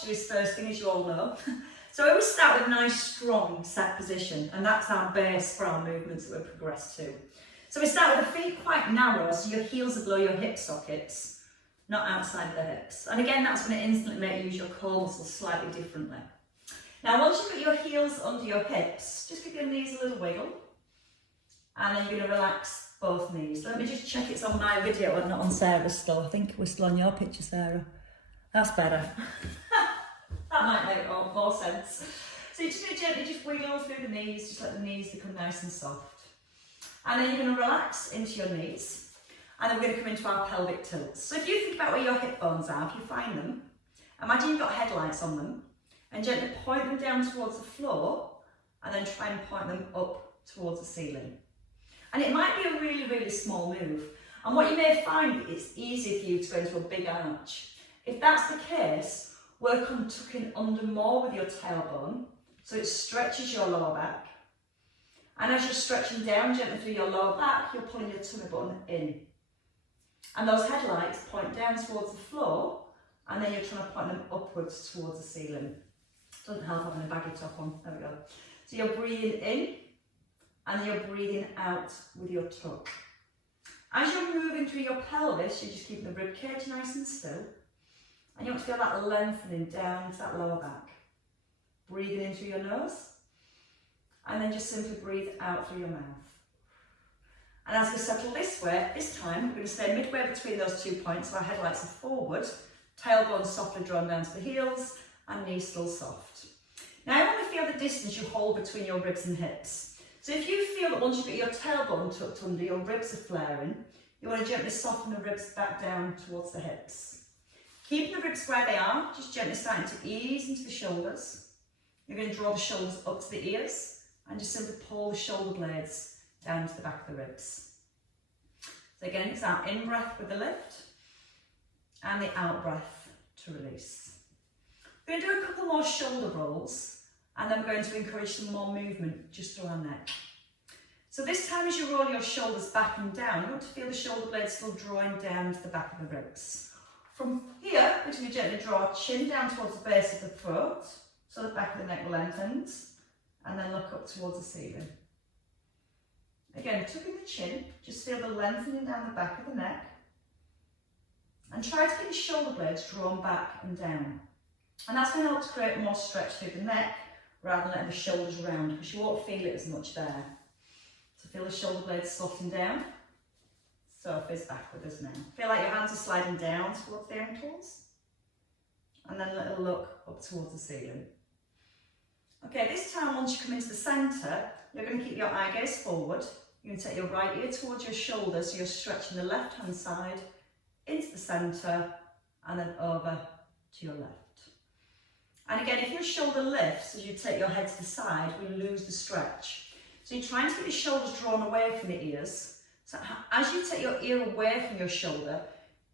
posture is first thing, as you all know. So we start with a nice, strong, set position, and that's our base for our movements that we progress to. So we start with the feet quite narrow, so your heels are below your hip sockets, not outside of the hips. And again, that's going to instantly make you use your core muscles slightly differently. Now, once you've got your heels under your hips, just give your knees a little wiggle, and then you're going to relax both knees. Let me just check it's on my video and not on Sarah's still. I think we're still on your picture, Sarah. That's better. That might make more sense. So you're just going to gently just wiggle through the knees, just let the knees become nice and soft. And then you're going to relax into your knees, and then we're going to come into our pelvic tilts. So if you think about where your hip bones are, if you find them, imagine you've got headlights on them, and gently point them down towards the floor, and then try and point them up towards the ceiling. And it might be a really, really small move. And what you may find, it's easy for you to go into a big arch. If that's the case, work on tucking under more with your tailbone, so it stretches your lower back. And as you're stretching down gently through your lower back, you're pulling your tummy button in. And those headlights point down towards the floor, and then you're trying to point them upwards towards the ceiling. Doesn't help having a baggy top on, there we go. So you're breathing in, and then you're breathing out with your tuck. As you're moving through your pelvis, you're just keeping the rib cage nice and still. And you want to feel that lengthening down into that lower back. Breathing in through your nose, and then just simply breathe out through your mouth. And as we settle this way, this time we're going to stay midway between those 2 points, so our headlights are forward, tailbone softly drawn down to the heels, and knees still soft. Now I want to feel the distance you hold between your ribs and hips. So if you feel that once you've got your tailbone tucked under, your ribs are flaring, you want to gently soften the ribs back down towards the hips. Keeping the ribs where they are, just gently starting to ease into the shoulders. You're going to draw the shoulders up to the ears and just simply pull the shoulder blades down to the back of the ribs. So again, it's our in-breath with the lift and the out-breath to release. We're going to do a couple more shoulder rolls, and then we're going to encourage some more movement just through our neck. So this time as you roll your shoulders back and down, you want to feel the shoulder blades still drawing down to the back of the ribs. From here, we're going to gently draw our chin down towards the base of the throat, so the back of the neck lengthens, and then look up towards the ceiling. Again, tucking the chin, just feel the lengthening down the back of the neck, and try to get your shoulder blades drawn back and down. And that's going to help to create more stretch through the neck, rather than letting the shoulders round, because you won't feel it as much there. So feel the shoulder blades soften down. So face back with us now. Feel like your hands are sliding down towards the ankles, and then a little look up towards the ceiling. Okay, this time once you come into the centre, you're going to keep your eye gaze forward. You're going to take your right ear towards your shoulder, so you're stretching the left hand side into the centre and then over to your left. And again, if your shoulder lifts as you take your head to the side, we lose the stretch. So you're trying to get your shoulders drawn away from the ears. So as you take your ear away from your shoulder,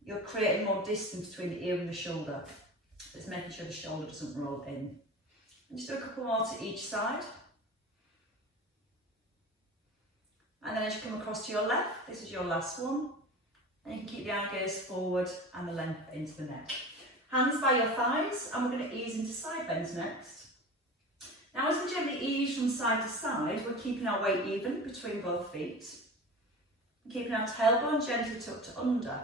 you're creating more distance between the ear and the shoulder. So it's making sure the shoulder doesn't roll in. And just do a couple more to each side. And then as you come across to your left, this is your last one. And you can keep the eye gaze forward and the length into the neck. Hands by your thighs, and we're going to ease into side bends next. Now as we gently ease from side to side, we're keeping our weight even between both feet. Keeping our tailbone gently tucked under.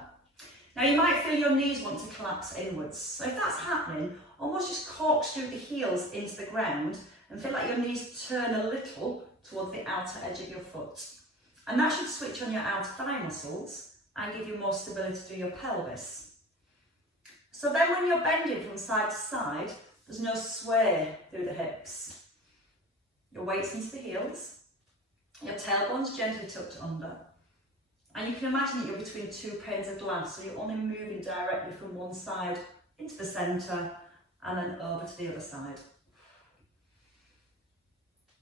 Now you might feel your knees want to collapse inwards. So if that's happening, almost just corkscrew the heels into the ground and feel like your knees turn a little towards the outer edge of your foot. And that should switch on your outer thigh muscles and give you more stability through your pelvis. So then when you're bending from side to side, there's no sway through the hips. Your weight's into the heels, your tailbone's gently tucked under. And you can imagine that you're between two panes of glass, so you're only moving directly from one side into the centre and then over to the other side.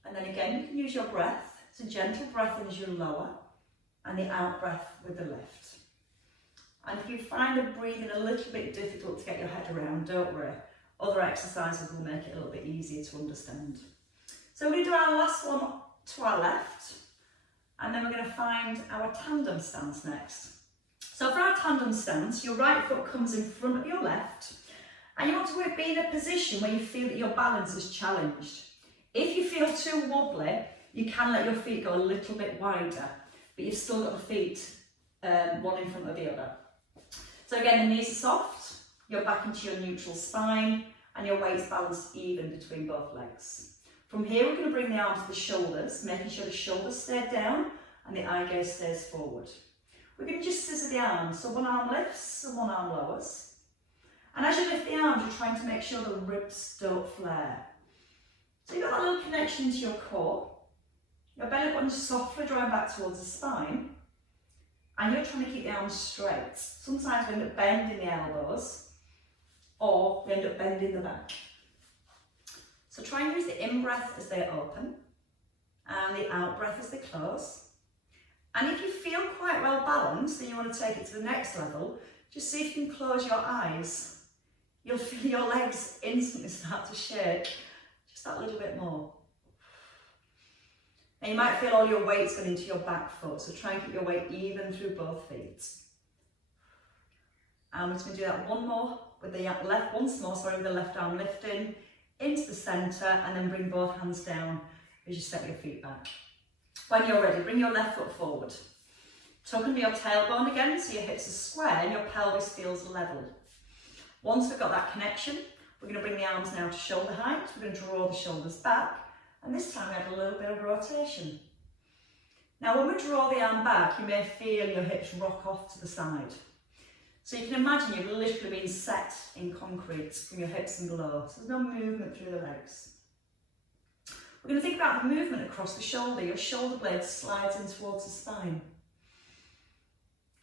And then again, you can use your breath. It's a gentle breath in as you lower, and the out breath with the lift. And if you find the breathing a little bit difficult to get your head around, don't worry. Other exercises will make it a little bit easier to understand. So we're going to do our last one to our left. And then we're going to find our tandem stance next. So for our tandem stance, your right foot comes in front of your left, And you want to be in a position where you feel that your balance is challenged. If you feel too wobbly, you can let your feet go a little bit wider, but you've still got the feet one in front of the other. So again, the knees are soft, you're back into your neutral spine, and your weight's balanced even between both legs. From here, we're going to bring the arms to the shoulders, making sure the shoulders stay down and the eye gaze stays forward. We're going to just scissor the arms, so one arm lifts and one arm lowers. And as you lift the arms, you're trying to make sure the ribs don't flare. So you've got that little connection into your core. Your belly button's softly drawing back towards the spine. And you're trying to keep the arms straight. Sometimes we end up bending the elbows, or we end up bending the back. So try and use the in-breath as they open, and the out-breath as they close. And if you feel quite well balanced and you want to take it to the next level, just see if you can close your eyes. You'll feel your legs instantly start to shake, just that little bit more. And you might feel all your weight's going into your back foot, so try and keep your weight even through both feet. And we're just going to do that once more with the left arm lifting into the centre, and then bring both hands down as you step your feet back. When you're ready, bring your left foot forward. Tuck under your tailbone again so your hips are square and your pelvis feels level. Once we've got that connection, we're going to bring the arms now to shoulder height. We're going to draw the shoulders back, and this time we have a little bit of rotation. Now when we draw the arm back, you may feel your hips rock off to the side. So you can imagine you've literally been set in concrete from your hips and below, so there's no movement through the legs. We're going to think about the movement across the shoulder. Your shoulder blade slides in towards the spine.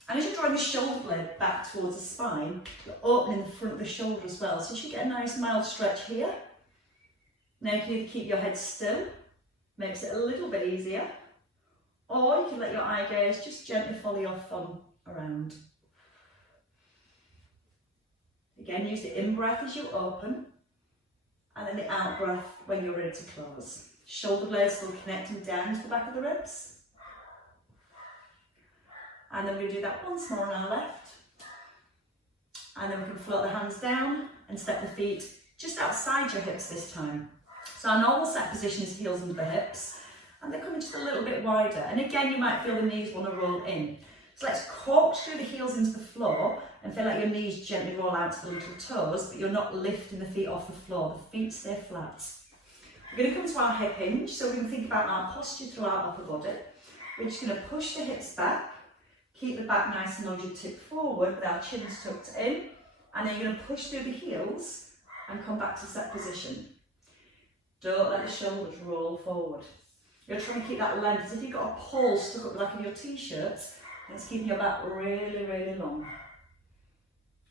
And as you're drawing the shoulder blade back towards the spine, you're opening the front of the shoulder as well. So you should get a nice mild stretch here. Now you can either keep your head still, makes it a little bit easier, or you can let your eye gaze just gently follow your thumb around. Again, use the in-breath as you open, and then the out-breath when you're ready to close. Shoulder blades still connecting down to the back of the ribs. And then we're going to do that once more on our left. And then we can float the hands down and step the feet just outside your hips this time. So our normal set position is heels under the hips, and they're coming just a little bit wider. And again, you might feel the knees want to roll in. So let's corkscrew the heels into the floor and feel like your knees gently roll out to the little toes, but you're not lifting the feet off the floor. The feet stay flat. We're going to come to our hip hinge, so we can think about our posture through our upper body. We're just going to push the hips back, keep the back nice and nodgy, tip forward with our chins tucked in, and then you're going to push through the heels and come back to set position. Don't let the shoulders roll forward. You're trying to keep that length as if you've got a pole stuck up the back of your t-shirts, and it's keeping your back really, really long.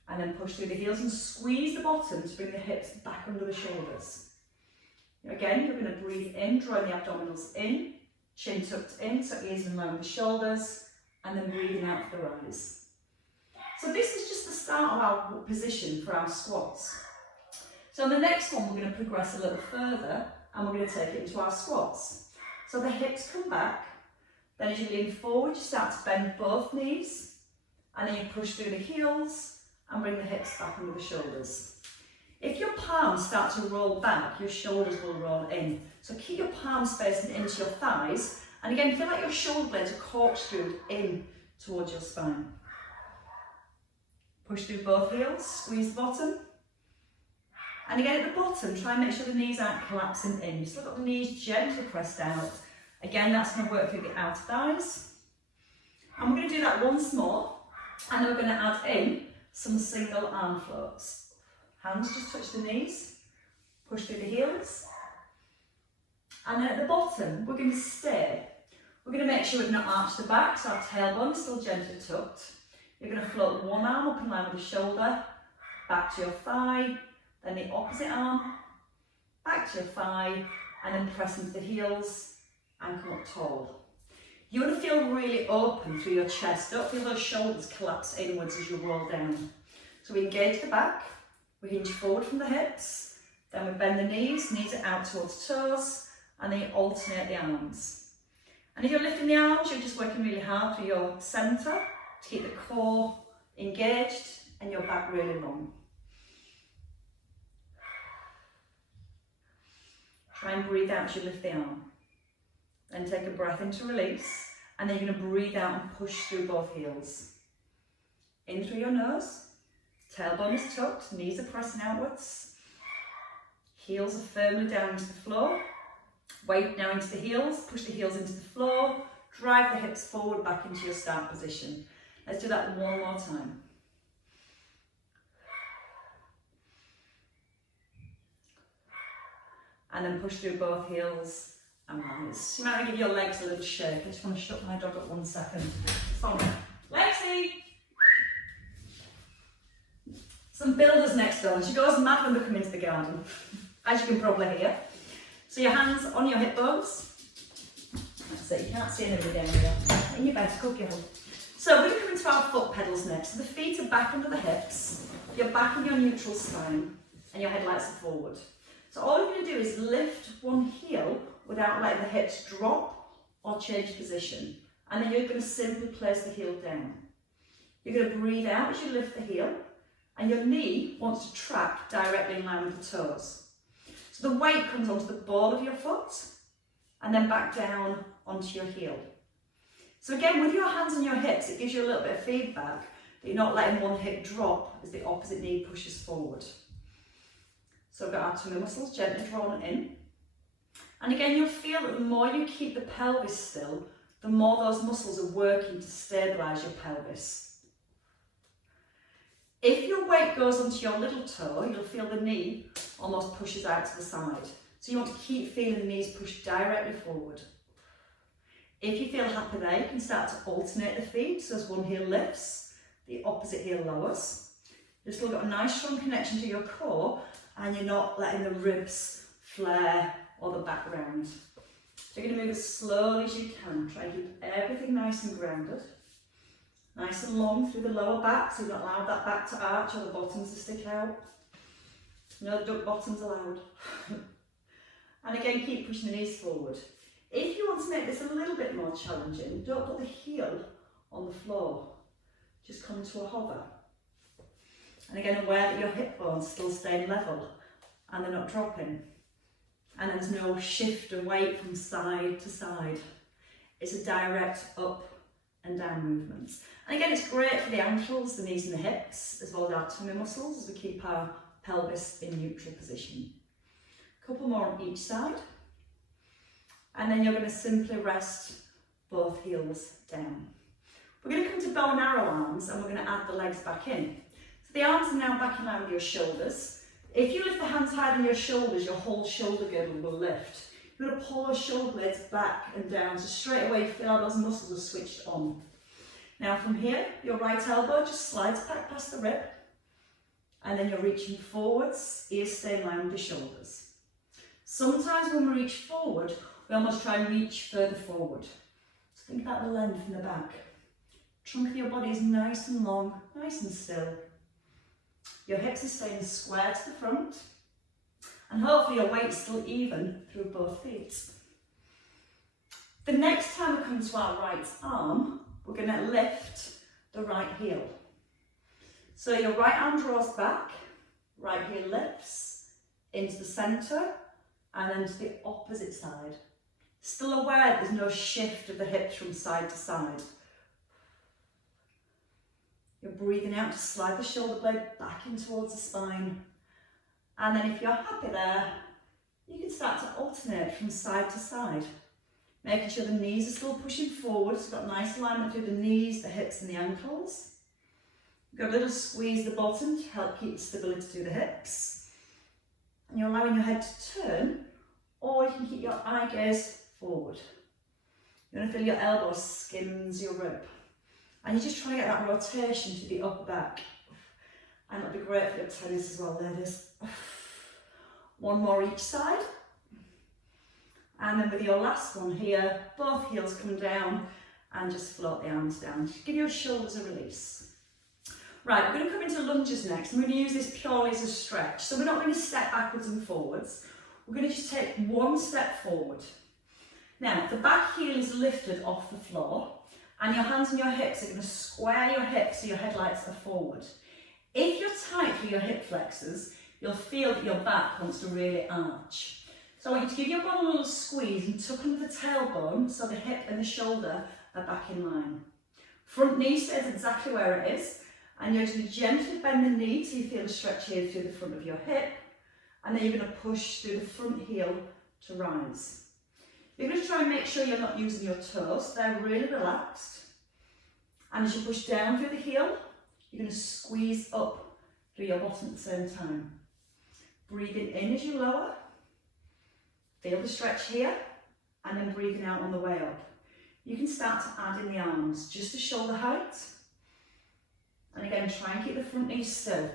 And then push through the heels and squeeze the bottom to bring the hips back under the shoulders. Again, you're going to breathe in, drawing the abdominals in, chin tucked in, so easy and low with the shoulders, and then breathing out for the rise. So this is just the start of our position for our squats. So in the next one, we're going to progress a little further, and we're going to take it into our squats. So the hips come back, then as you lean forward, you start to bend both knees, and then you push through the heels and bring the hips back under the shoulders. If your palms start to roll back, your shoulders will roll in. So keep your palms facing into your thighs, and again, feel like your shoulder blades are corkscrewed in towards your spine. Push through both heels, squeeze the bottom. And again at the bottom, try and make sure the knees aren't collapsing in. You've still got the knees gently pressed out. Again, that's going to work through the outer thighs. And we're going to do that once more, and then we're going to add in some single arm floats. Hands just touch the knees, push through the heels. And then at the bottom, we're going to stay. We're going to make sure we've not arched the back, so our tailbone is still gently tucked. You're going to float one arm up in line with the shoulder, back to your thigh, then the opposite arm, back to your thigh, and then press into the heels and come up tall. You want to feel really open through your chest. Don't feel those shoulders collapse inwards as you roll down. So we engage the back, we hinge forward from the hips, then we bend the knees are out towards toes, and then you alternate the arms. And if you're lifting the arms, you're just working really hard through your centre to keep the core engaged and your back really long. Try and breathe out as you lift the arm. Then take a breath in to release, and then you're going to breathe out and push through both heels. In through your nose, tailbone is tucked, knees are pressing outwards, heels are firmly down into the floor. Weight now into the heels, push the heels into the floor, drive the hips forward back into your start position. Let's do that one more time. And then push through both heels and rise. You might want to give your legs a little shake. I just want to shut my dog up 1 second. Sorry. Lexi! Some builders next door. She goes mad when we come into the garden, as you can probably hear. So your hands on your hip bones. That's it, you can't see anybody down here. In your bed, cook your hole. So we're going to come into our foot pedals next. So the feet are back under the hips, you're back on your neutral spine, and your headlights are forward. So all you're going to do is lift one heel without letting the hips drop or change position. And then you're going to simply place the heel down. You're going to breathe out as you lift the heel, and your knee wants to track directly in line with the toes. So the weight comes onto the ball of your foot, and then back down onto your heel. So again, with your hands on your hips, it gives you a little bit of feedback that you're not letting one hip drop as the opposite knee pushes forward. So we've got our tummy muscles gently drawn in. And again, you'll feel that the more you keep the pelvis still, the more those muscles are working to stabilise your pelvis. If your weight goes onto your little toe, you'll feel the knee almost pushes out to the side. So you want to keep feeling the knees push directly forward. If you feel happy there, you can start to alternate the feet. So as one heel lifts, the opposite heel lowers. You've still got a nice strong connection to your core, and you're not letting the ribs flare or the back round. So you're going to move as slowly as you can. Try and keep everything nice and grounded. Nice and long through the lower back, so you're not allowed that back to arch or the bottoms to stick out. No duck bottoms allowed. And again, keep pushing the knees forward. If you want to make this a little bit more challenging, don't put the heel on the floor. Just come to a hover. And again, aware that your hip bones still stay level and they're not dropping. And there's no shift of weight from side to side. It's a direct up and down movement. And again, it's great for the ankles, the knees and the hips, as well as our tummy muscles, as we keep our pelvis in neutral position. A couple more on each side. And then you're going to simply rest both heels down. We're going to come to bow and arrow arms, and we're going to add the legs back in. So the arms are now back in line with your shoulders. If you lift the hands higher than your shoulders, your whole shoulder girdle will lift. You're going to pull those shoulder blades back and down, so straight away you feel how those muscles are switched on. Now from here, your right elbow just slides back past the rib, and then you're reaching forwards, ears stay in line with your shoulders. Sometimes when we reach forward, we almost try and reach further forward. So think about the length in the back. Trunk of your body is nice and long, nice and still. Your hips are staying square to the front, and hopefully your weight's still even through both feet. The next time we come to our right arm, we're going to lift the right heel. So your right arm draws back, right heel lifts into the centre, and then to the opposite side. Still aware that there's no shift of the hips from side to side. You're breathing out to slide the shoulder blade back in towards the spine. And then if you're happy there, you can start to alternate from side to side. Making sure the knees are still pushing forward, so you've got nice alignment through the knees, the hips and the ankles. You've got a little squeeze the bottom to help keep the stability through the hips. And you're allowing your head to turn, or you can keep your eye gaze forward. You're going to feel your elbow skims your rib. And you're just trying to get that rotation to the upper back. And it'll be great for your tennis as well, ladies. One more each side. And then with your last one here, both heels come down and just float the arms down. Just give your shoulders a release. Right, we're going to come into lunges next. I'm going to use this purely as a stretch. So we're not going to step backwards and forwards. We're going to just take one step forward. Now, the back heel is lifted off the floor, and your hands and your hips are going to square your hips so your headlights are forward. If you're tight through your hip flexors, you'll feel that your back wants to really arch. So I want you to give your bum a little squeeze and tuck under the tailbone so the hip and the shoulder are back in line. Front knee stays exactly where it is, and you're going to gently bend the knee till you feel a stretch here through the front of your hip, and then you're going to push through the front heel to rise. You're going to try and make sure you're not using your toes, they're really relaxed. And as you push down through the heel, you're going to squeeze up through your bottom at the same time. Breathing in as you lower, feel the stretch here, and then breathing out on the way up. You can start to add in the arms, just to shoulder height. And again, try and keep the front knee still.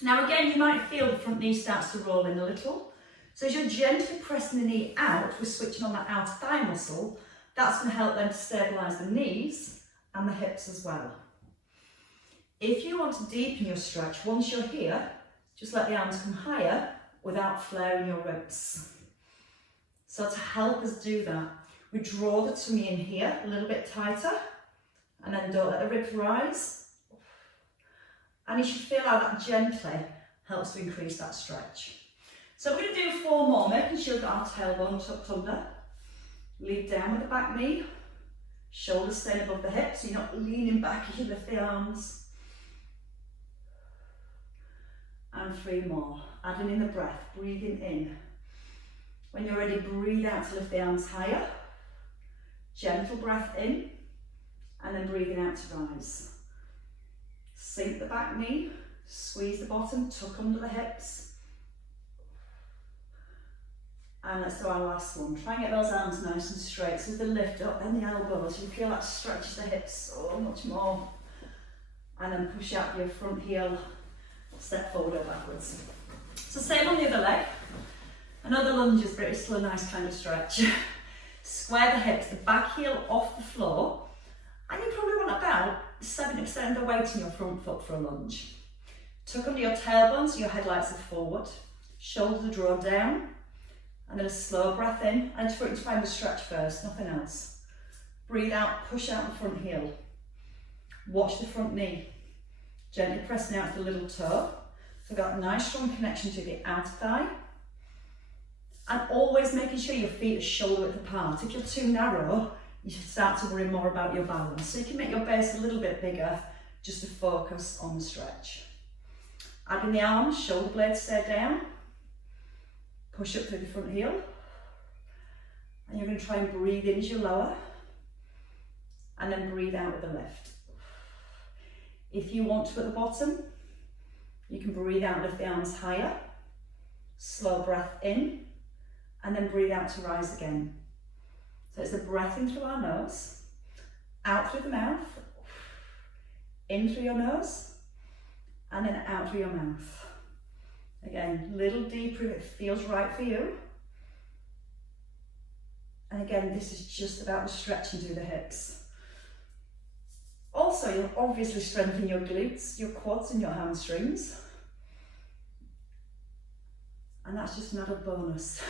Now again, you might feel the front knee starts to roll in a little. So as you're gently pressing the knee out, we're switching on that outer thigh muscle. That's going to help them to stabilise the knees and the hips as well. If you want to deepen your stretch, once you're here, just let the arms come higher without flaring your ribs. So to help us do that, we draw the tummy in here a little bit tighter, and then don't let the ribs rise. And you should feel how that gently helps to increase that stretch. So we're going to do 4 more, making sure that our tailbone tucked under. Lead down with the back knee, shoulders staying above the hips, so you're not leaning back as you lift the arms. And 3 more, adding in the breath, breathing in. When you're ready, breathe out to lift the arms higher. Gentle breath in, and then breathing out to rise. Sink the back knee, squeeze the bottom, tuck under the hips. And let's do our last one. Try and get those arms nice and straight. So with the lift up and the elbows, you feel that stretches the hips so much more. And then push out your front heel, step forward or backwards. So same on the other leg. Another lunges, but it's still a nice kind of stretch. Square the hips, the back heel off the floor. And you probably want about 70% of the weight in your front foot for a lunge. Tuck under your tailbone so your headlights are forward. Shoulders are drawn down. And then a slow breath in. And just for it to find the stretch first, nothing else. Breathe out, push out the front heel. Watch the front knee. Gently pressing out the little toe. So we've got a nice strong connection to the outer thigh. And always making sure your feet are shoulder width apart. If you're too narrow, you should start to worry more about your balance. So you can make your base a little bit bigger just to focus on the stretch. Add in the arms, shoulder blades stay down. Push up through the front heel. And you're going to try and breathe in as you lower. And then breathe out with the lift. If you want to at the bottom, you can breathe out, lift the arms higher. Slow breath in. And then breathe out to rise again. So it's the breath in through our nose, out through the mouth, in through your nose, and then out through your mouth. Again, a little deeper if it feels right for you. And again, this is just about the stretching through the hips. Also, you'll obviously strengthen your glutes, your quads and your hamstrings. And that's just another bonus.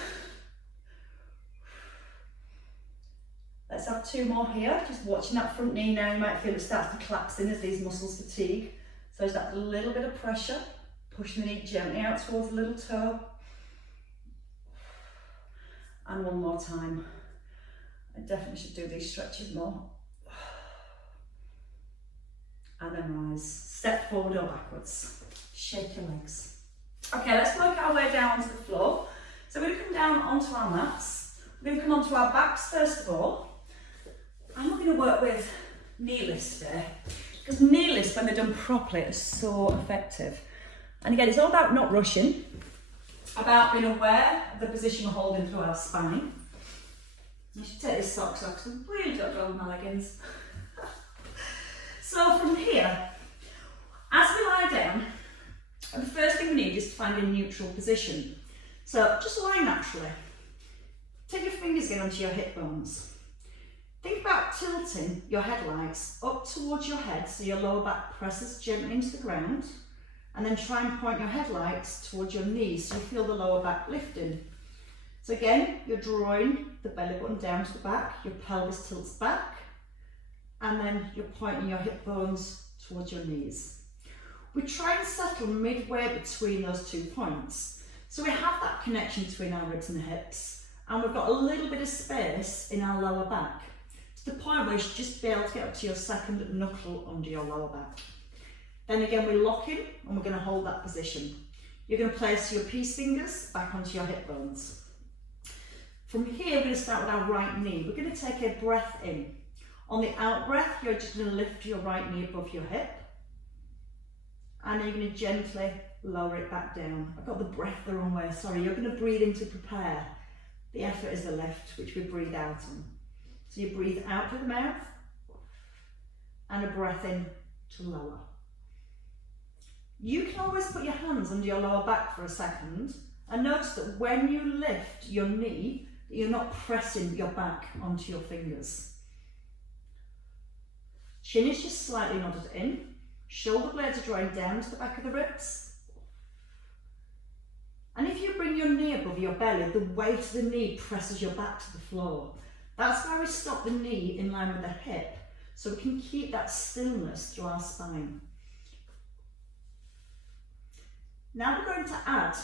Let's have 2 more here. Just watching that front knee now, you might feel it starts to collapse in as these muscles fatigue. So there's that little bit of pressure. Pushing the knee gently out towards the little toe. And 1 more time. I definitely should do these stretches more. And then rise. Step forward or backwards. Shake your legs. Okay, let's work our way down to the floor. So we're going to come down onto our mats. We're going to come onto our backs first of all. I'm not going to work with knee lifts today, because knee lifts, when they're done properly, are so effective. And again, it's all about not rushing, about being aware of the position we're holding through our spine. I should take these socks off because I really don't roll my leggings. So from here, as we lie down, the first thing we need is to find a neutral position. So just lie naturally. Take your fingers in onto your hip bones. Think about tilting your headlights up towards your head so your lower back presses gently into the ground, and then try and point your headlights towards your knees so you feel the lower back lifting. So again, you're drawing the belly button down to the back, your pelvis tilts back, and then you're pointing your hip bones towards your knees. We try and settle midway between those 2 points. So we have that connection between our ribs and hips, and we've got a little bit of space in our lower back, to the point where you should just be able to get up to your second knuckle under your lower back. Then again, we lock in and we're going to hold that position. You're going to place your peace fingers back onto your hip bones. From here, we're going to start with our right knee. We're going to take a breath in. On the out breath, you're just going to lift your right knee above your hip, and then you're going to gently lower it back down. I've got the breath the wrong way, sorry. You're going to breathe in to prepare. The effort is the lift, which we breathe out on. So you breathe out through the mouth, and a breath in to lower. You can always put your hands under your lower back for a second, and notice that when you lift your knee, you're not pressing your back onto your fingers. Chin is just slightly nodded in, shoulder blades are drawing down to the back of the ribs. And if you bring your knee above your belly, the weight of the knee presses your back to the floor. That's why we stop the knee in line with the hip, so we can keep that stillness through our spine. Now we're going to add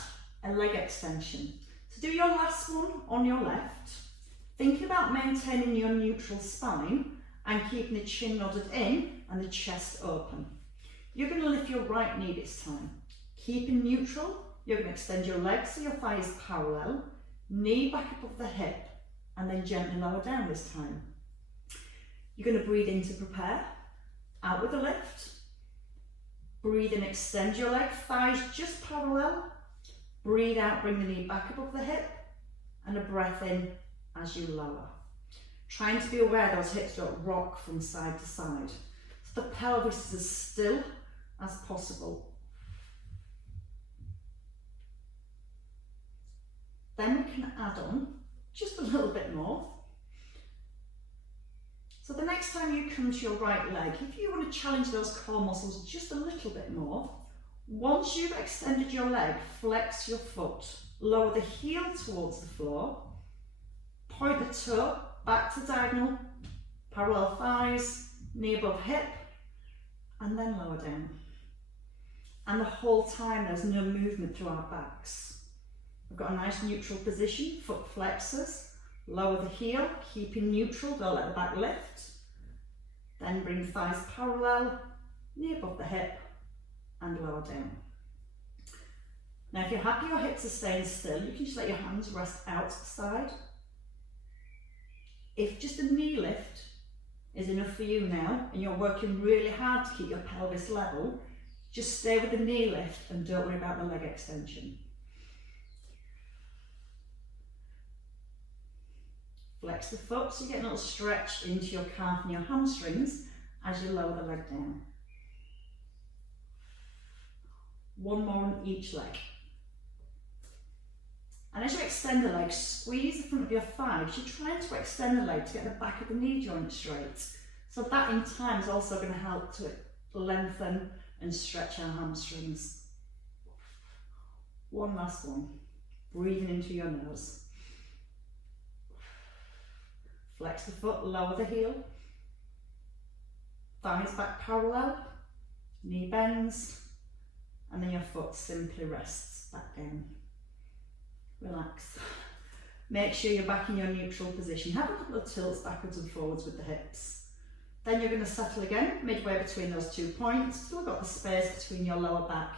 a leg extension. So do your last one on your left, thinking about maintaining your neutral spine and keeping the chin nodded in and the chest open. You're going to lift your right knee this time. Keeping neutral, you're going to extend your legs so your thigh is parallel, knee back above the hip, and then gently lower down this time. You're going to breathe in to prepare, out with a lift. Breathe in, extend your leg, thighs just parallel. Breathe out, bring the knee back above the hip, and a breath in as you lower. Trying to be aware those hips don't rock from side to side. So the pelvis is as still as possible. Then we can add on just a little bit more. So the next time you come to your right leg, if you want to challenge those core muscles just a little bit more, once you've extended your leg, flex your foot, lower the heel towards the floor, point the toe back to diagonal, parallel thighs, knee above hip, and then lower down. And the whole time there's no movement through our backs. We've got a nice neutral position, foot flexors, lower the heel, keeping neutral, don't let the back lift. Then bring thighs parallel, knee above the hip, and lower down. Now if you're happy your hips are staying still, you can just let your hands rest out to the side. If just a knee lift is enough for you now, and you're working really hard to keep your pelvis level, just stay with the knee lift and don't worry about the leg extension. Flex the foot so you get a little stretch into your calf and your hamstrings as you lower the leg down. One more on each leg. And as you extend the leg, squeeze the front of your thigh. You're trying to extend the leg to get the back of the knee joint straight. So that in time is also going to help to lengthen and stretch our hamstrings. One last one. Breathing into your nose. Flex the foot, lower the heel. Thighs back parallel. Knee bends. And then your foot simply rests back down. Relax. Make sure you're back in your neutral position. Have a couple of tilts backwards and forwards with the hips. Then you're going to settle again, midway between those 2 points. Still got the space between your lower back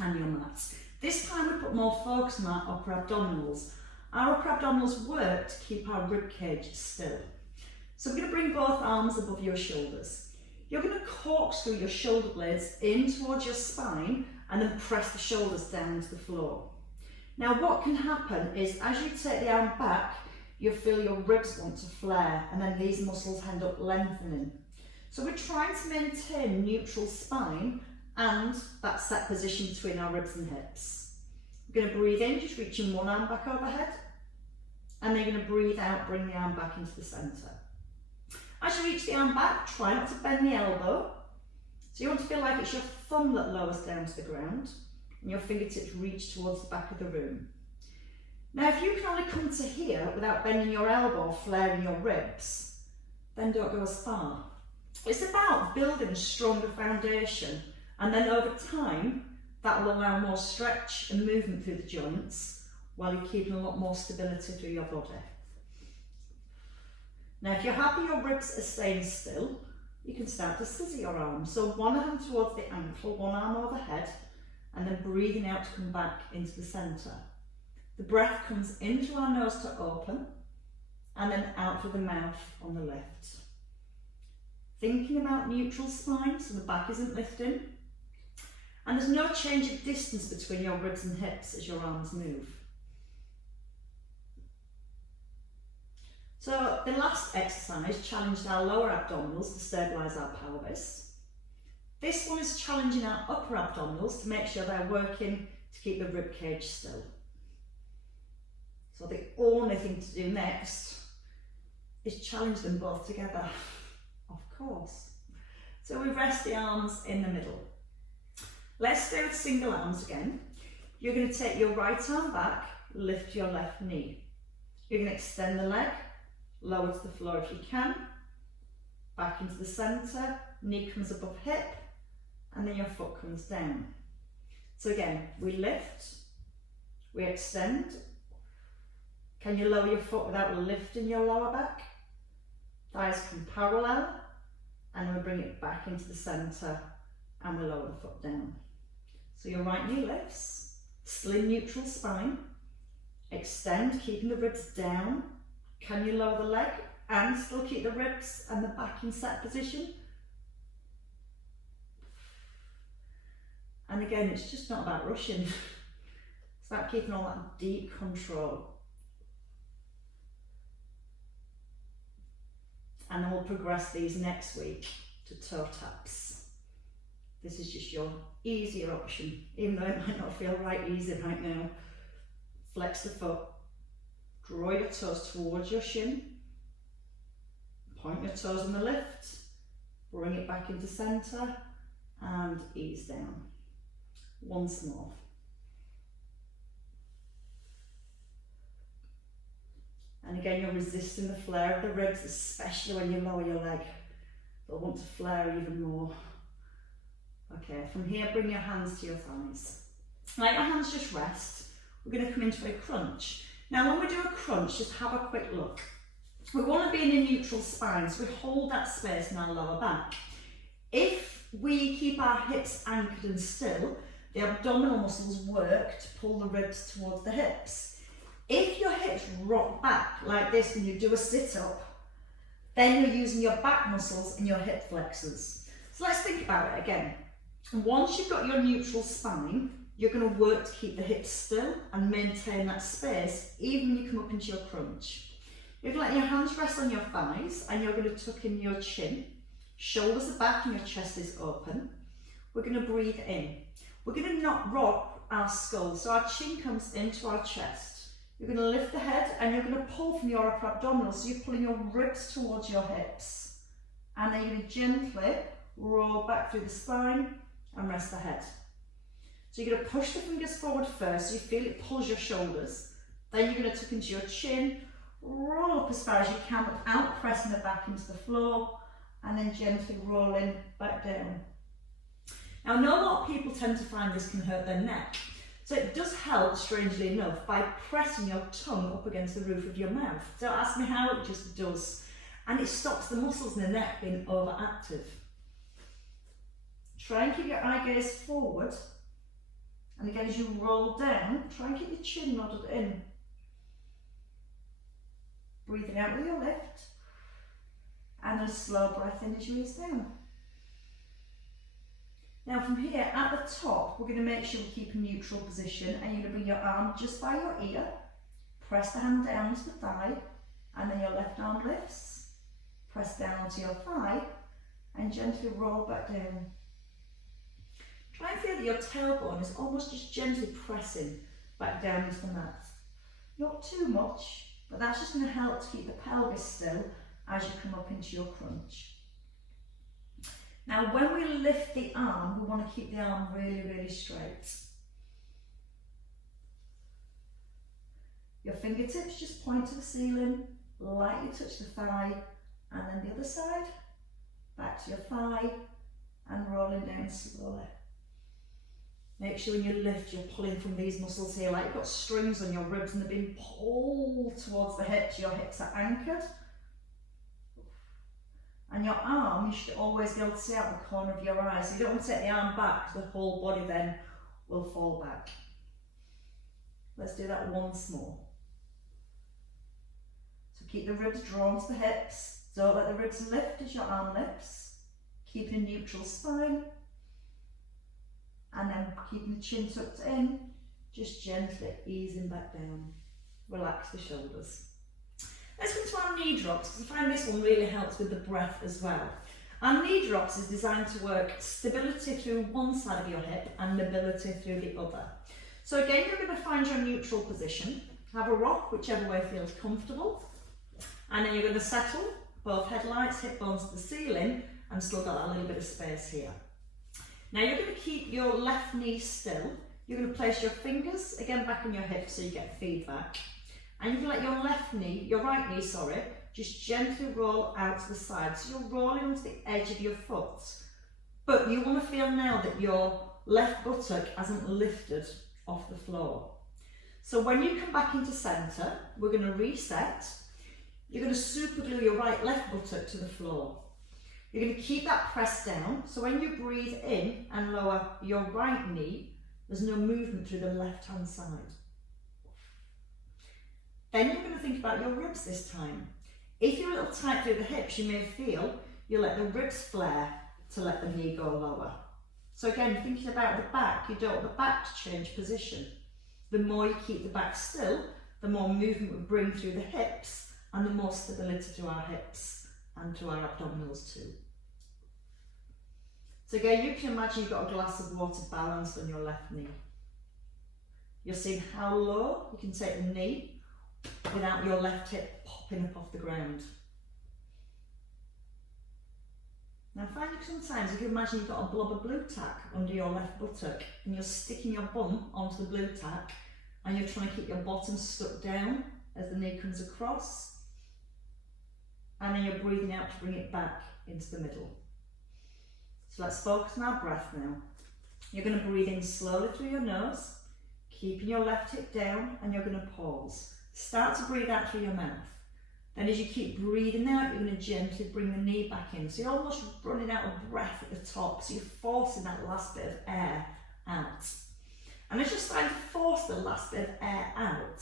and your mat. This time we put more focus on our upper abdominals. Our upper abdominals work to keep our rib cage still. So we're going to bring both arms above your shoulders. You're going to corkscrew your shoulder blades in towards your spine and then press the shoulders down to the floor. Now what can happen is as you take the arm back, you'll feel your ribs want to flare and then these muscles end up lengthening. So we're trying to maintain neutral spine and that set position between our ribs and hips. We're going to breathe in, just reaching one arm back overhead, and then you're going to breathe out, bring the arm back into the centre. As you reach the arm back, try not to bend the elbow. So you want to feel like it's your thumb that lowers down to the ground and your fingertips reach towards the back of the room. Now if you can only come to here without bending your elbow or flaring your ribs, then don't go as far. It's about building a stronger foundation, and then over time That will allow more stretch and movement through the joints while you're keeping a lot more stability through your body. Now if you're happy your ribs are staying still, you can start to scissor your arms. So one hand towards the ankle, one arm overhead, and then breathing out to come back into the centre. The breath comes into our nose to open and then out through the mouth on the lift. Thinking about neutral spine, so the back isn't lifting. And there's no change of distance between your ribs and hips as your arms move. So the last exercise challenged our lower abdominals to stabilise our pelvis. This one is challenging our upper abdominals to make sure they're working to keep the rib cage still. So the only thing to do next is challenge them both together, of course. So we rest the arms in the middle. Let's stay with single arms again. You're going to take your right arm back, lift your left knee. You're going to extend the leg, lower to the floor if you can, back into the centre, knee comes above hip, and then your foot comes down. So again, we lift, we extend. Can you lower your foot without lifting your lower back? Thighs come parallel, and we bring it back into the centre, and we lower the foot down. So your right knee lifts, still in neutral spine, extend, keeping the ribs down. Can you lower the leg and still keep the ribs and the back in set position? And again, it's just not about rushing. It's about keeping all that deep control. And then we'll progress these next week to toe taps. This is just your easier option, even though it might not feel right easy right now. Flex the foot, draw your toes towards your shin, point your toes on the lift, bring it back into centre, and ease down. Once more. And again, you're resisting the flare of the ribs, especially when you lower your leg. They'll want to flare even more. Okay, from here, bring your hands to your thighs. Let your hands just rest. We're going to come into a crunch. Now, when we do a crunch, just have a quick look. We want to be in a neutral spine, so we hold that space in our lower back. If we keep our hips anchored and still, the abdominal muscles work to pull the ribs towards the hips. If your hips rock back like this when you do a sit-up, then you're using your back muscles and your hip flexors. So let's think about it again. Once you've got your neutral spine, you're going to work to keep the hips still and maintain that space even when you come up into your crunch. You're going to let your hands rest on your thighs and you're going to tuck in your chin. Shoulders are back and your chest is open. We're going to breathe in. We're going to not rock our skull, so our chin comes into our chest. You're going to lift the head and you're going to pull from your upper abdominal, so you're pulling your ribs towards your hips. And then you're going to gently roll back through the spine and rest the head. So you're going to push the fingers forward first, so you feel it pulls your shoulders. Then you're going to tuck into your chin, roll up as far as you can without pressing the back into the floor, and then gently rolling back down. Now, I know a lot of people tend to find this can hurt their neck, so it does help, strangely enough, by pressing your tongue up against the roof of your mouth. Don't ask me how, it just does. And it stops the muscles in the neck being overactive. Try and keep your eye gaze forward. And again, as you roll down, try and keep your chin nodded in. Breathing out with your lift. And a slow breath in as you ease down. Now from here, at the top, we're going to make sure we keep a neutral position, and you're going to bring your arm just by your ear, press the hand down to the thigh, and then your left arm lifts, press down onto your thigh, and gently roll back down. Try and feel that your tailbone is almost just gently pressing back down into the mat. Not too much, but that's just going to help to keep the pelvis still as you come up into your crunch. Now, when we lift the arm, we want to keep the arm really, really straight. Your fingertips just point to the ceiling, lightly touch the thigh, and then the other side, back to your thigh, and rolling down slowly. Make sure when you lift, you're pulling from these muscles here, like you've got strings on your ribs and they're being pulled towards the hips. Your hips are anchored. And your arm, you should always be able to see out the corner of your eye. So you don't want to take the arm back, the whole body then will fall back. Let's do that once more. So keep the ribs drawn to the hips. Don't let the ribs lift as your arm lifts. Keep a neutral spine. And then keeping the chin tucked in, just gently easing back down. Relax the shoulders. Let's come to our knee drops, because I find this one really helps with the breath as well. Our knee drops is designed to work stability through one side of your hip and mobility through the other. So again, you're going to find your neutral position, have a rock whichever way feels comfortable, and then you're going to settle both headlights, hip bones to the ceiling, and still got that little bit of space here. Now you're going to keep your left knee still. You're going to place your fingers again back on your hips so you get feedback. And you can let your right knee, just gently roll out to the side. So you're rolling onto the edge of your foot. But you want to feel now that your left buttock hasn't lifted off the floor. So when you come back into centre, we're going to reset. You're going to super glue your left buttock to the floor. You're going to keep that pressed down. So when you breathe in and lower your right knee, there's no movement through the left-hand side. Then you're going to think about your ribs this time. If you're a little tight through the hips, you may feel you let the ribs flare to let the knee go lower. So again, thinking about the back, you don't want the back to change position. The more you keep the back still, the more movement we bring through the hips and the more stability through our hips and through our abdominals too. So again, you can imagine you've got a glass of water balanced on your left knee. You're seeing how low you can take the knee without your left hip popping up off the ground. Now find you sometimes, if you imagine you've got a blob of blue tack under your left buttock and you're sticking your bum onto the blue tack and you're trying to keep your bottom stuck down as the knee comes across, and then you're breathing out to bring it back into the middle. So let's focus on our breath now. You're going to breathe in slowly through your nose, keeping your left hip down, and you're going to pause. Start to breathe out through your mouth. Then as you keep breathing out, you're going to gently bring the knee back in. So you're almost running out of breath at the top, so you're forcing that last bit of air out. And as you're starting to force the last bit of air out,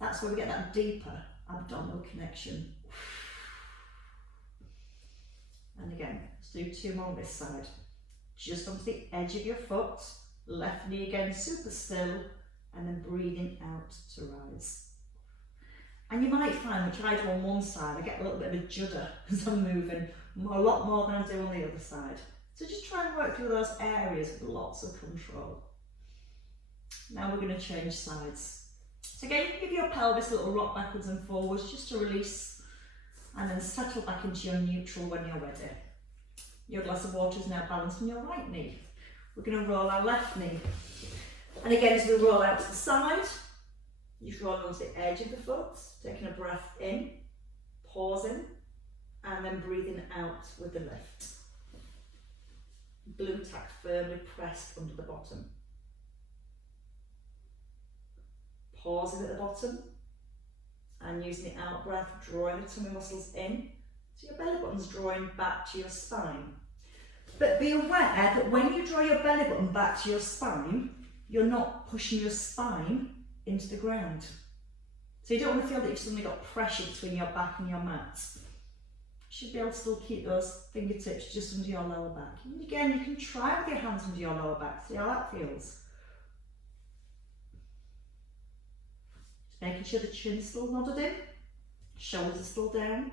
that's where we get that deeper abdominal connection. And again, let's do 2 more on this side. Just onto the edge of your foot, left knee again, super still, and then breathing out to rise. And you might find, which I do on one side, I get a little bit of a judder as I'm moving, a lot more than I do on the other side. So just try and work through those areas with lots of control. Now we're going to change sides. So again, you can give your pelvis a little rock backwards and forwards just to release, and then settle back into your neutral when you're ready. Your glass of water is now balanced on your right knee. We're going to roll our left knee. And again, as we roll out to the side, you roll onto the edge of the foot, taking a breath in, pausing, and then breathing out with the lift. Blue tack firmly pressed under the bottom. Pausing at the bottom, and using the out breath, drawing the tummy muscles in, so your belly button's drawing back to your spine. But be aware that when you draw your belly button back to your spine, you're not pushing your spine into the ground. So you don't want to feel that you've suddenly got pressure between your back and your mat. You should be able to still keep those fingertips just under your lower back. And again, you can try with your hands under your lower back, see how that feels. Just making sure the chin's still nodded in, shoulders are still down.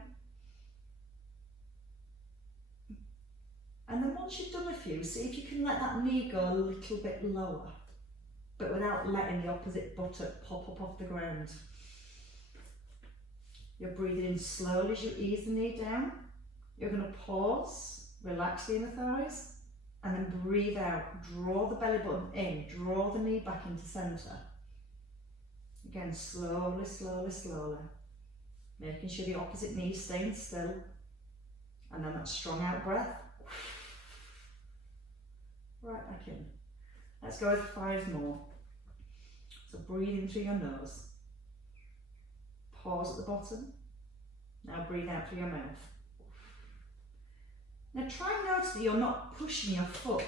And then once you've done a few, see if you can let that knee go a little bit lower, but without letting the opposite buttock pop up off the ground. You're breathing in slowly as you ease the knee down. You're going to pause, relax the inner thighs, and then breathe out. Draw the belly button in, draw the knee back into centre. Again, slowly, slowly, slowly. Making sure the opposite knee is staying still. And then that strong out breath. Right back in. Let's go with 5 more. So breathe in through your nose. Pause at the bottom. Now breathe out through your mouth. Now try and notice that you're not pushing your foot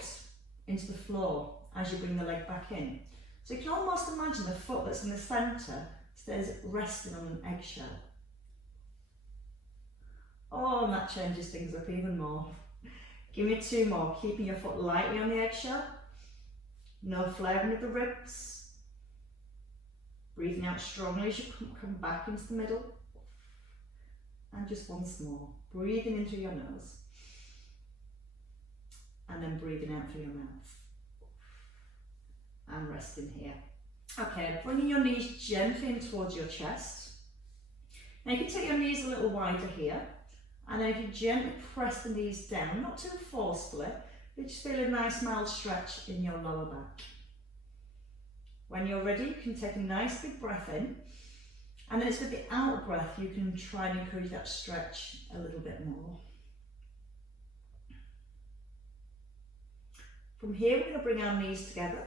into the floor as you bring the leg back in. So you can almost imagine the foot that's in the centre stays resting on an eggshell. Oh, and that changes things up even more. Give me 2 more, keeping your foot lightly on the eggshell. No flaring of the ribs. Breathing out strongly as you come back into the middle. And just once more, breathing in through your nose. And then breathing out through your mouth. And resting here. Okay, bringing your knees gently in towards your chest. Now you can take your knees a little wider here. And then if you gently press the knees down, not too forcefully, but just feel a nice mild stretch in your lower back. When you're ready, you can take a nice big breath in. And then it's with the out breath you can try and encourage that stretch a little bit more. From here, we're going to bring our knees together.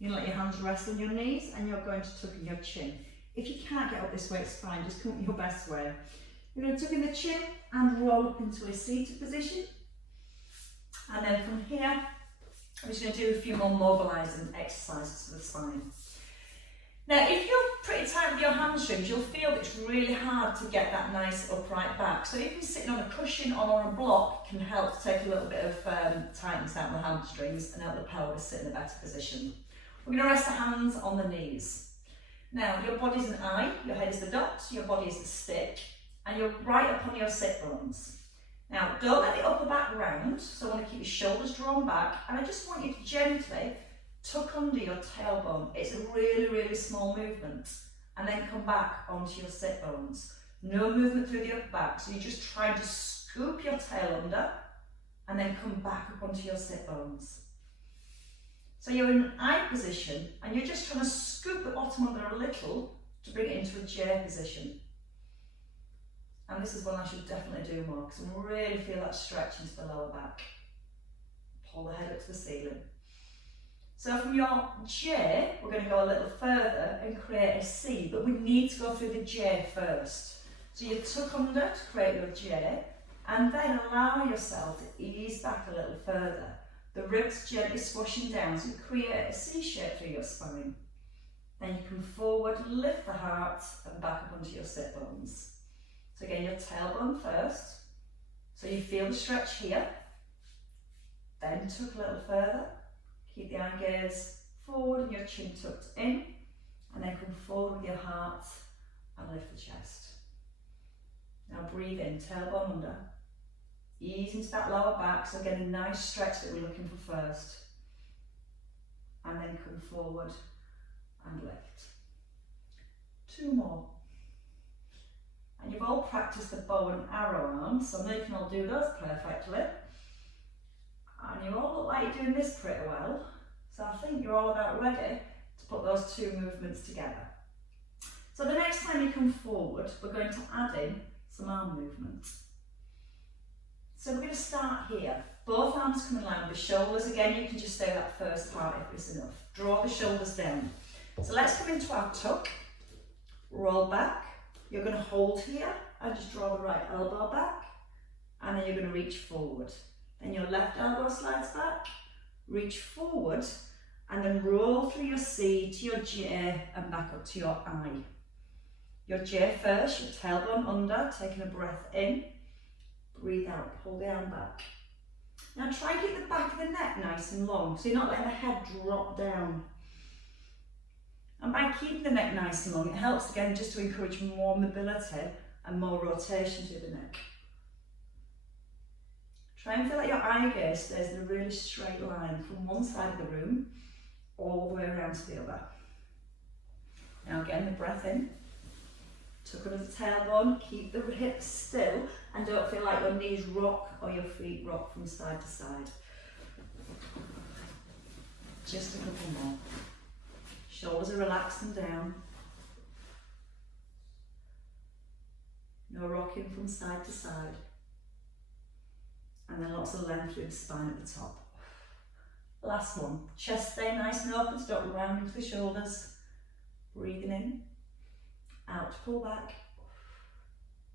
You're going to let your hands rest on your knees and you're going to tuck in your chin. If you can't get up this way, it's fine, just come up your best way. You're going to tuck in the chin and roll up into a seated position. And then from here, I'm just going to do a few more mobilising exercises for the spine. Now, if you're pretty tight with your hamstrings, you'll feel it's really hard to get that nice upright back. So even sitting on a cushion or on a block can help to take a little bit of tightness out of the hamstrings and help the pelvis sit in a better position. We're going to rest the hands on the knees. Now, your body's an eye, your head is the dot, your body is the stick, and you're right up on your sit bones. Now, don't let the upper back round, so I want to keep your shoulders drawn back, and I just want you to gently tuck under your tailbone. It's a really, really small movement, and then come back onto your sit bones. No movement through the upper back, so you're just trying to scoop your tail under, and then come back up onto your sit bones. So you're in an I position, and you're just trying to scoop the bottom under a little to bring it into a J position. And this is one I should definitely do more, because I really feel that stretch into the lower back. Pull the head up to the ceiling. So from your J, we're going to go a little further and create a C, but we need to go through the J first. So you tuck under to create your J, and then allow yourself to ease back a little further. The ribs gently squashing down, so you create a C shape through your spine. Then you come forward, lift the heart, and back up onto your sit bones. So again, your tailbone first. So you feel the stretch here. Then tuck a little further. Keep the eye gaze forward and your chin tucked in. And then come forward with your heart and lift the chest. Now breathe in, tailbone under. Ease into that lower back, so again a nice stretch that we're looking for first. And then come forward and lift. 2 more. And you've all practiced the bow and arrow arms, so I know you can all do those perfectly. And you all look like you're doing this pretty well. So I think you're all about ready to put those 2 movements together. So the next time you come forward, we're going to add in some arm movement. So we're going to start here. Both arms come in line with the shoulders. Again, you can just stay that first part if it's enough. Draw the shoulders down. So let's come into our tuck. Roll back. You're going to hold here and just draw the right elbow back. And then you're going to reach forward. Then your left elbow slides back. Reach forward. And then roll through your C to your J and back up to your I. Your J first, your tailbone under, taking a breath in. Breathe out, pull the arm back. Now try and keep the back of the neck nice and long, so you're not letting the head drop down. And by keeping the neck nice and long, it helps again just to encourage more mobility and more rotation through the neck. Try and feel like your eye gaze stays in a really straight line from one side of the room all the way around to the other. Now again, the breath in. Tuck under the tailbone, keep the hips still, and don't feel like your knees rock or your feet rock from side to side. Just a couple more. Shoulders are relaxed and down. No rocking from side to side. And then lots of length through the spine at the top. Last one. Chest stay nice and open, so don't round into the shoulders. Breathing in, out to pull back,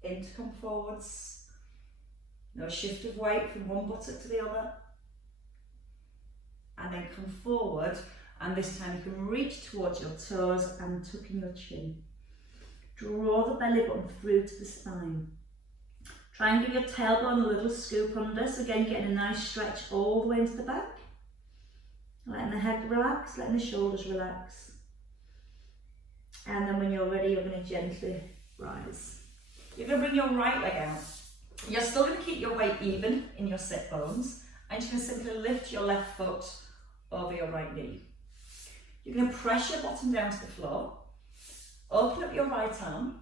in to come forwards. No shift of weight from one buttock to the other. And then come forward, and this time you can reach towards your toes and tuck in your chin. Draw the belly button through to the spine. Try and give your tailbone a little scoop under, so again getting a nice stretch all the way into the back. Letting the head relax, letting the shoulders relax. And then when you're ready, you're going to gently rise. You're going to bring your right leg out. You're still going to keep your weight even in your sit bones, and you're going to simply lift your left foot over your right knee. You're going to press your bottom down to the floor. Open up your right arm.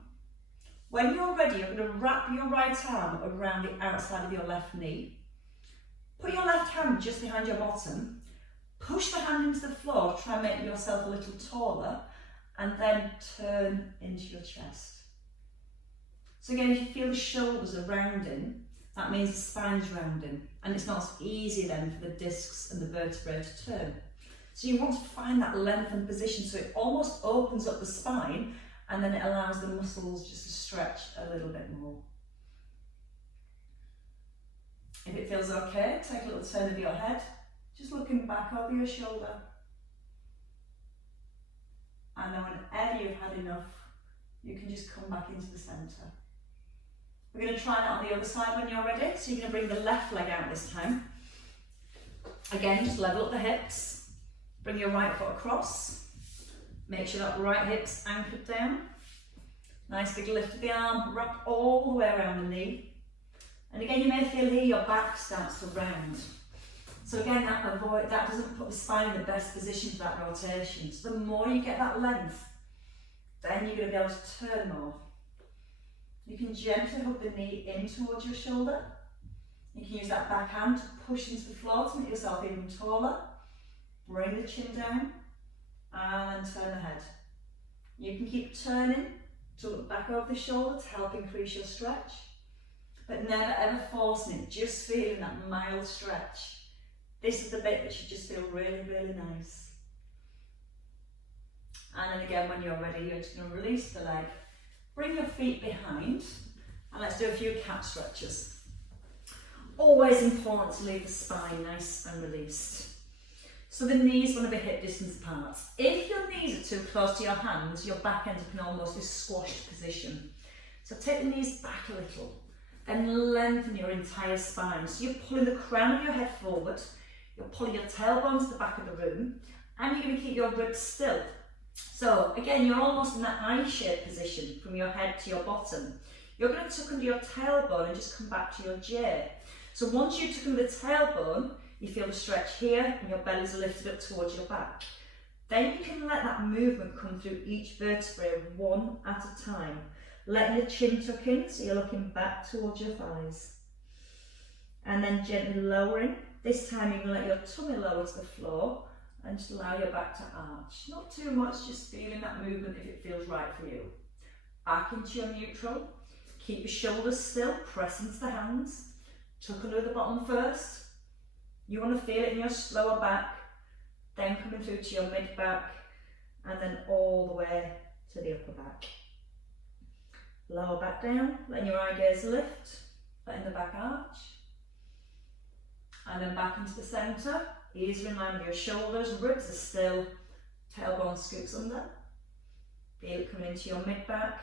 When you're ready, you're going to wrap your right arm around the outside of your left knee. Put your left hand just behind your bottom. Push the hand into the floor, try and make yourself a little taller, and then turn into your chest. So again, if you feel the shoulders are rounding, that means the spine's rounding, and it's not as easy then for the discs and the vertebrae to turn. So you want to find that lengthened position so it almost opens up the spine, and then it allows the muscles just to stretch a little bit more. If it feels okay, take a little turn of your head, just looking back over your shoulder. And then whenever you've had enough, you can just come back into the centre. We're going to try that on the other side when you're ready. So you're going to bring the left leg out this time. Again, just level up the hips. Bring your right foot across. Make sure that right hip's anchored down. Nice big lift of the arm, wrap all the way around the knee. And again, you may feel here your back starts to round. So again, that doesn't put the spine in the best position for that rotation. So the more you get that length, then you're going to be able to turn more. You can gently hug the knee in towards your shoulder. You can use that back hand to push into the floor to make yourself even taller. Bring the chin down and then turn the head. You can keep turning to look back over the shoulder to help increase your stretch, but never ever forcing it, just feeling that mild stretch. This is the bit that should just feel really, really nice. And then again, when you're ready, you're just going to release the leg. Bring your feet behind, and let's do a few cat stretches. Always important to leave the spine nice and released. So the knees want to be hip distance apart. If your knees are too close to your hands, your back ends up in almost this squashed position. So take the knees back a little, then lengthen your entire spine. So you're pulling the crown of your head forward, you're pulling your tailbone to the back of the room, and you're going to keep your ribs still. So again, you're almost in that I-shaped position from your head to your bottom. You're going to tuck under your tailbone and just come back to your J. So once you tuck under the tailbone, you feel the stretch here and your belly's lifted up towards your back. Then you can let that movement come through each vertebrae one at a time. Letting the chin tuck in, so you're looking back towards your thighs. And then gently lowering. This time you can let your tummy lower to the floor and just allow your back to arch. Not too much, just feeling that movement if it feels right for you. Back into your neutral. Keep your shoulders still, press into the hands. Tuck under the bottom first. You want to feel it in your lower back, then coming through to your mid back, and then all the way to the upper back. Lower back down, letting your eye gaze lift, letting the back arch. And then back into the centre, ears are in line with your shoulders, ribs are still, tailbone scoops under. Feel it coming into your mid back,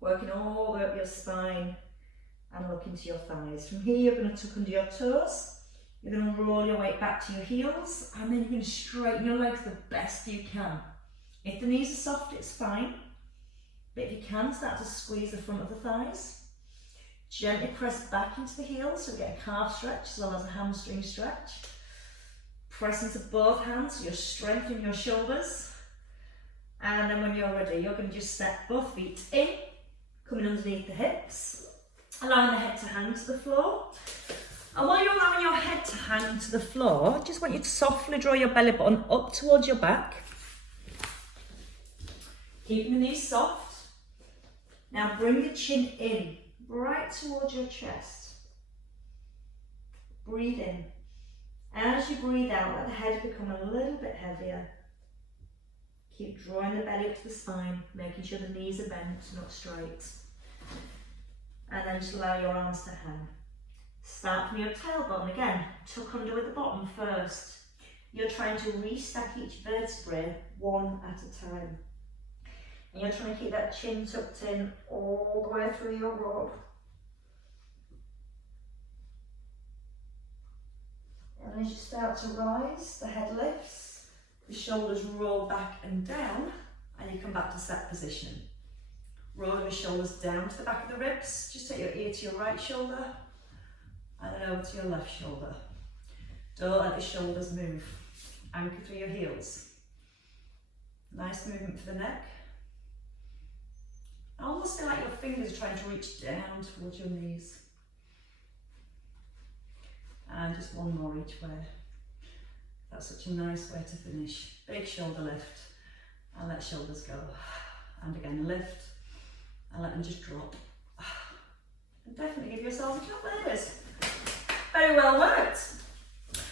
working all the way up your spine and looking to your thighs. From here you're going to tuck under your toes. You're going to roll your weight back to your heels, and then you're going to straighten your legs the best you can. If the knees are soft, it's fine. But if you can, start to squeeze the front of the thighs. Gently press back into the heels, so we get a calf stretch as well as a hamstring stretch. Press into both hands, so you're strengthening your shoulders. And then when you're ready, you're going to just step both feet in, coming underneath the hips, allowing the head to hang to the floor. And while you're allowing your head to hang to the floor, I just want you to softly draw your belly button up towards your back. Keeping the knees soft. Now bring the chin in, right towards your chest. Breathe in. As you breathe out, let the head become a little bit heavier. Keep drawing the belly up to the spine, making sure the knees are bent, not straight. And then just allow your arms to hang. Start from your tailbone again, tuck under with the bottom first. You're trying to restack each vertebrae one at a time. And you're trying to keep that chin tucked in all the way through your rod. And as you start to rise, the head lifts, the shoulders roll back and down, and you come back to set position. Rolling the shoulders down to the back of the ribs, just take your ear to your right shoulder, and then over to your left shoulder. Don't let the shoulders move. Anchor through your heels. Nice movement for the neck. Almost feel like your fingers are trying to reach down towards your knees. And just one more each way. That's such a nice way to finish. Big shoulder lift, and let shoulders go. And again, lift, and let them just drop. And definitely give yourselves a clap, ladies. Very well worked.